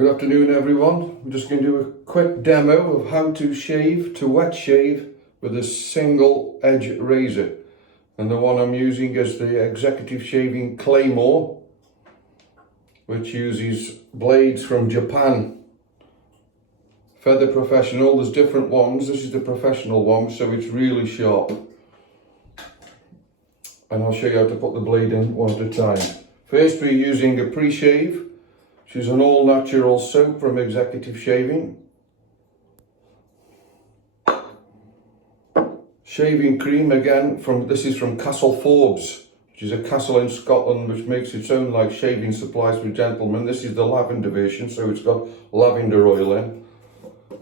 Good afternoon everyone. I'm just going to do a quick demo of how to shave, to wet shave with a single edge razor. And the one I'm using is the Executive Shaving Claymore, which uses blades from Japan. Feather Professional, there's different ones. This is the professional one, so it's really sharp. And I'll show you how to put the blade in one at a time. First we're using a pre-shave, which is an all-natural soap from Executive Shaving. Shaving cream again, this is from Forbes, which is a castle in Scotland which makes its own like shaving supplies for gentlemen. This is the lavender version, so it's got lavender oil in.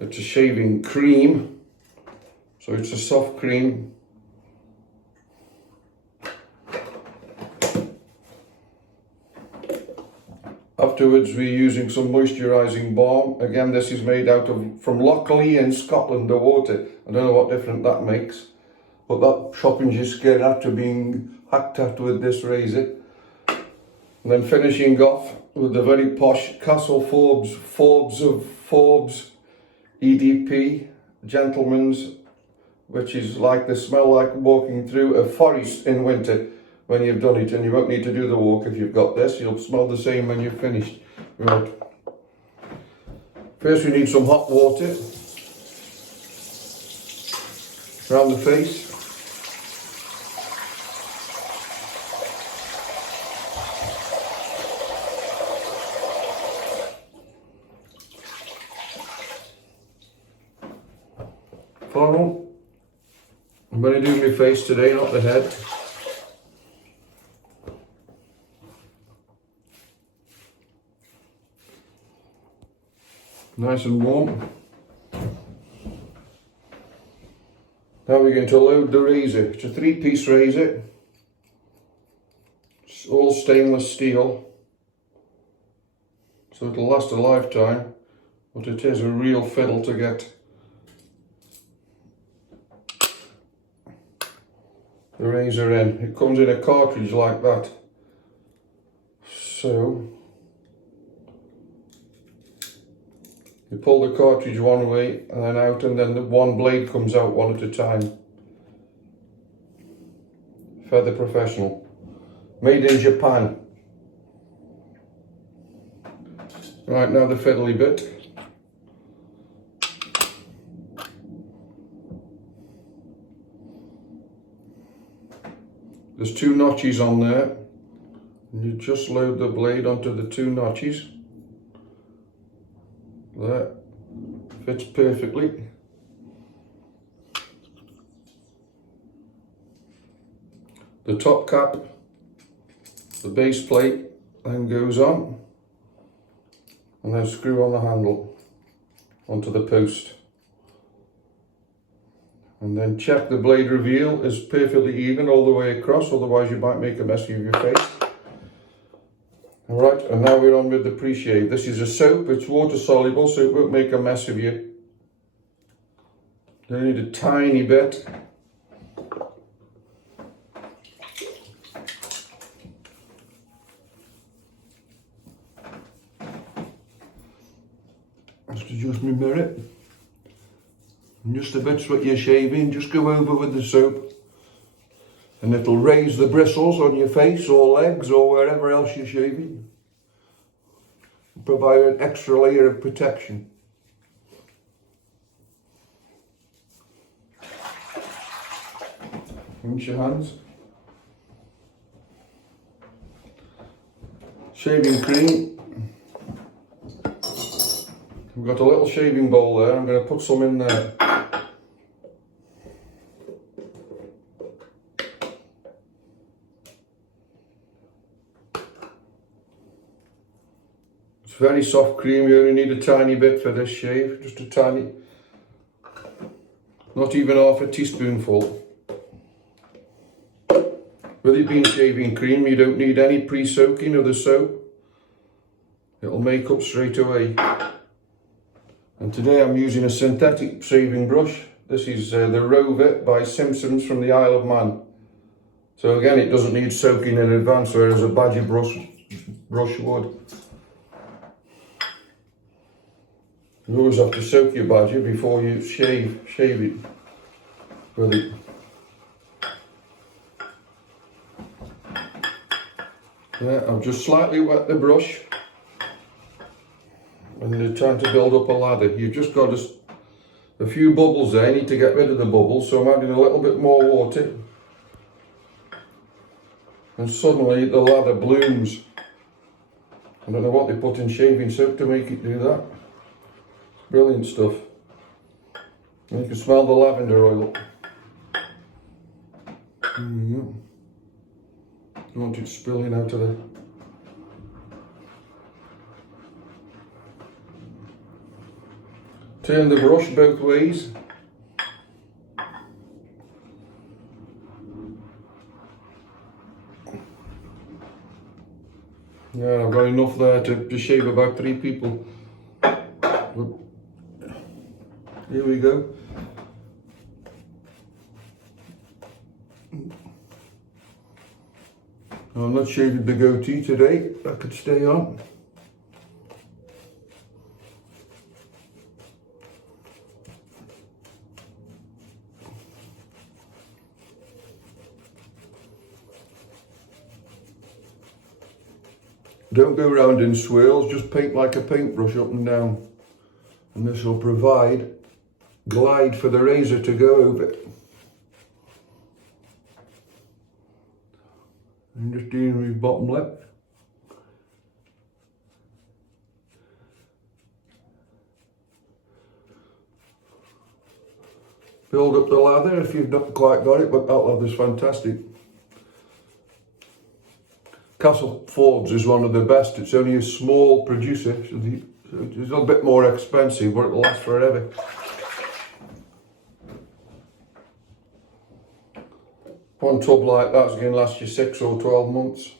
It's a shaving cream, so it's a soft cream. Afterwards we're using some moisturising balm. Again, this is made from Lockley in Scotland, the water. I don't know what difference that makes, but that sharpens your skin after being hacked at with this razor. And then finishing off with the very posh Forbes of Forbes EDP, gentlemen's, which is like the smell like walking through a forest in winter. When you've done it, and you won't need to do the walk if you've got this, you'll smell the same when you've finished. Right. First we need some hot water around the face. Follow. I'm going to do my face today, not the head. Nice and warm. Now we're going to load the razor. It's a 3-piece razor. It's all stainless steel, so it'll last a lifetime, but it is a real fiddle to get the razor in. It comes in a cartridge like that. So you pull the cartridge one way and then out, and then the one blade comes out one at a time. Feather Professional. Made in Japan. Right, now the fiddly bit. There's 2 notches on there. And you just load the blade onto the 2 notches. That fits perfectly. The top cap, the base plate, then goes on, and then screw on the handle onto the post. And then check the blade reveal is perfectly even all the way across, otherwise you might make a mess of your face. Alright, and now we're on with the pre-shave. This is a soap, it's water soluble, so it won't make a mess of you. You need a tiny bit. Just adjust my mirror. And just the bits what you're shaving, just go over with the soap. And it'll raise the bristles on your face or legs or wherever else you're shaving. Provide an extra layer of protection. Rinse your hands. Shaving cream. We've got a little shaving bowl there, I'm going to put some in there. Very soft cream, you only need a tiny bit for this shave, just a tiny, not even half a teaspoonful. With it being shaving cream, you don't need any pre-soaking of the soap. It'll make up straight away. And today I'm using a synthetic shaving brush. This is the Rover by Simpsons from the Isle of Man. So again, it doesn't need soaking in advance, whereas a badger brush would. You always have to soak your badger before you shave it. Really. Yeah, I've just slightly wet the brush. And they're trying to build up a lather. You've just got a few bubbles there. You need to get rid of the bubbles, so I'm adding a little bit more water. And suddenly the lather blooms. I don't know what they put in shaving soap to make it do that. Brilliant stuff. And you can smell the lavender oil. Don't want it spilling out of the... Turn the brush both ways. Yeah, I've got enough there to shave about 3 people. Here we go. I'm not shaving the goatee today, that could stay on. Don't go round in swirls, just paint like a paintbrush up and down. And this will provide glide for the razor to go over. I'm just dealing with bottom lip. Build up the lather if you've not quite got it, but that lather's fantastic. Forbes is one of the best. It's only a small producer, so it's a little bit more expensive, but it'll last forever. One tub like that's going to last you 6 or 12 months.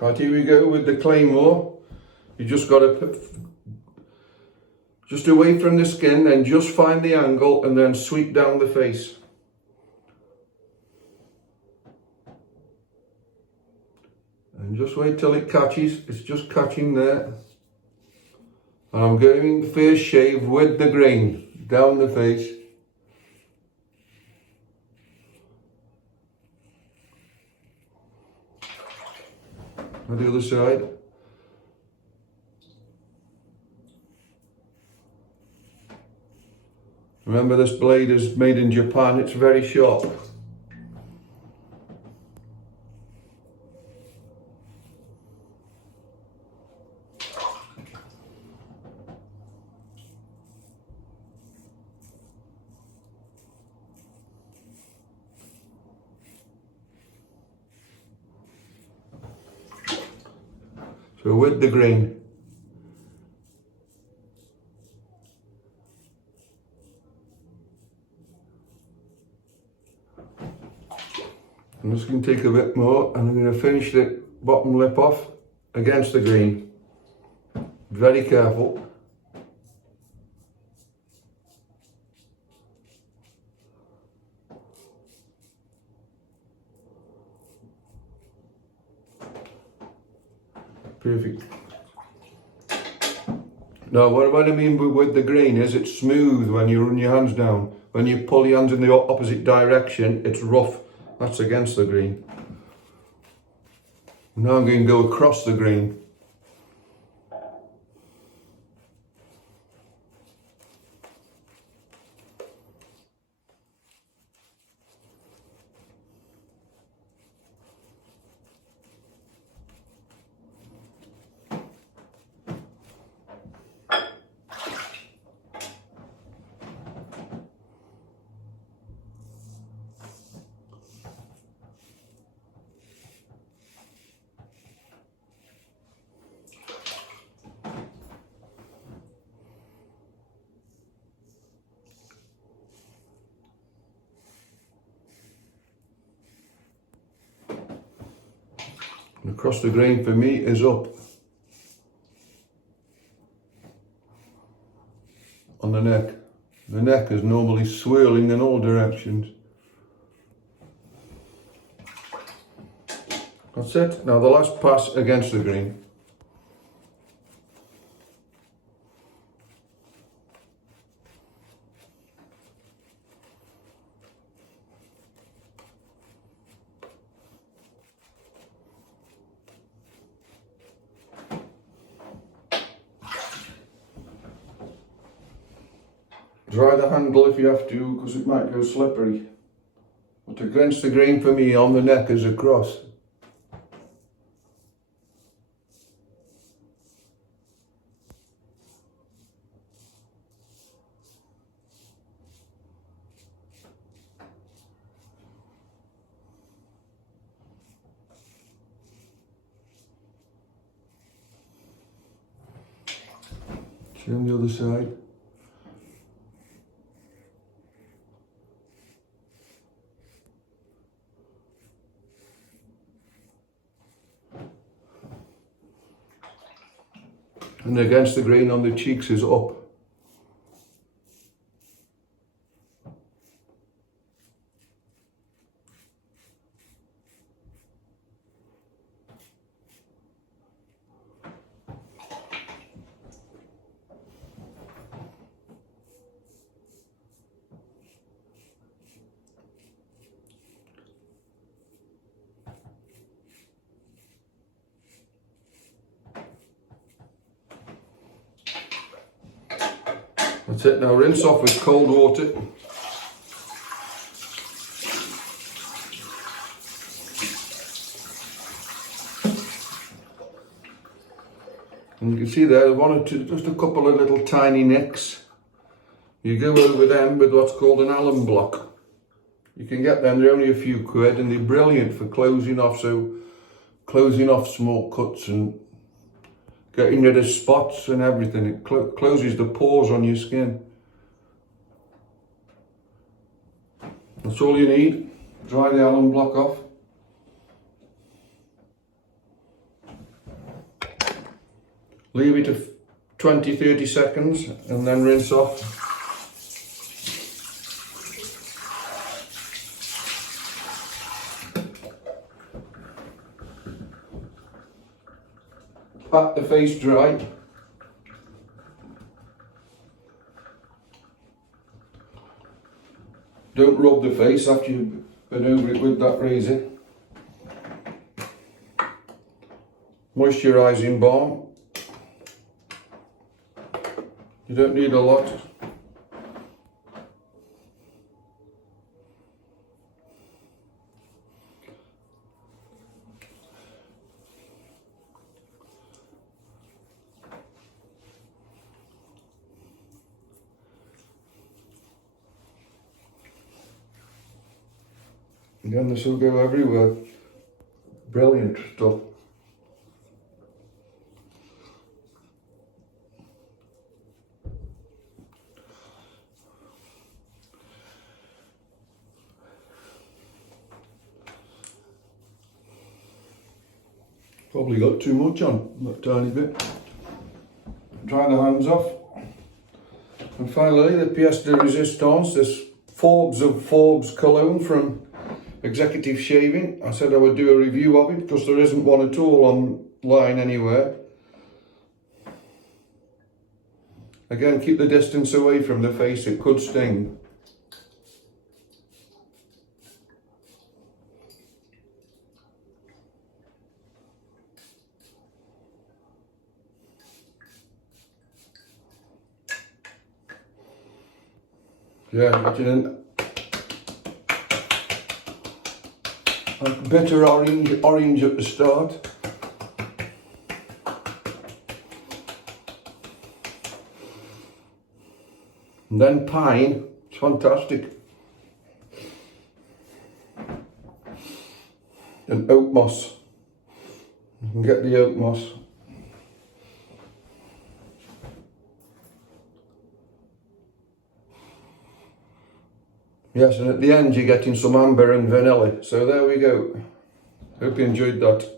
Right, here we go with the claymore. You just got to put just away from the skin, then just find the angle and then sweep down the face. And just wait till it catches. It's just catching there. And I'm going first shave with the grain down the face. On the other side. Remember, this blade is made in Japan. It's very sharp. So with the grain. I'm just going to take a bit more and I'm going to finish the bottom lip off against the green. Very careful. Perfect. Now what I mean with the grain is it's smooth when you run your hands down. When you pull your hands in the opposite direction, it's rough. That's against the grain. Now I'm going to go across the grain. And across the grain for me is up. On the neck. The neck is normally swirling in all directions. That's it. Now the last pass against the grain. Dry the handle if you have to, because it might go slippery. But against the grain for me on the neck is across. On the other side. And against the grain on the cheeks is up. That's it. Now rinse off with cold water. And you can see there, one or two, just a couple of little tiny nicks. You go over them with what's called an alum block. You can get them, they're only a few quid, and they're brilliant for closing off small cuts and getting rid of spots and everything. It closes the pores on your skin. That's all you need. Dry the alum block off. Leave it 20-30 seconds and then rinse off. Pat the face dry. Don't rub the face after you've been over it with that razor. Moisturising balm. You don't need a lot. Again, this will go everywhere. Brilliant stuff. Probably got too much on, that tiny bit. Dry the hands off. And finally, the pièce de résistance, this Forbes of Forbes cologne from Executive Shaving. I said I would do a review of it because there isn't one at all online anywhere. Again, keep the distance away from the face, it could sting. Yeah, imagine a bitter orange at the start. And then pine, it's fantastic. And oak moss, you can get the oak moss. Yes, and at the end you're getting some amber and vanilla. So there we go. Hope you enjoyed that.